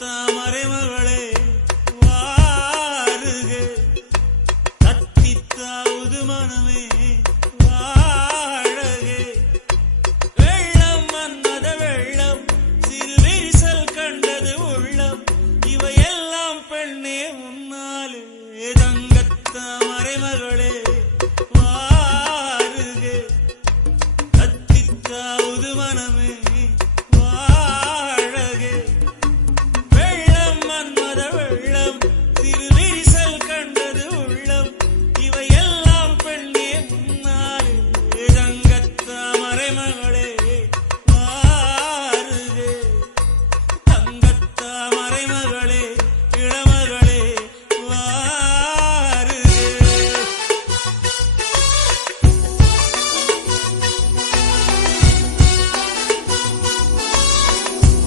தங்கத்தாமரை மகளே வாருக, தத்தித்தாவது மனமே வாழக. வெள்ளம் மன்மத வெள்ளம், சிறு விரிசல் கண்டது உள்ளம், இவையெல்லாம் பெண்ணே உன்னாலே. தங்கத்தாமரை மகளே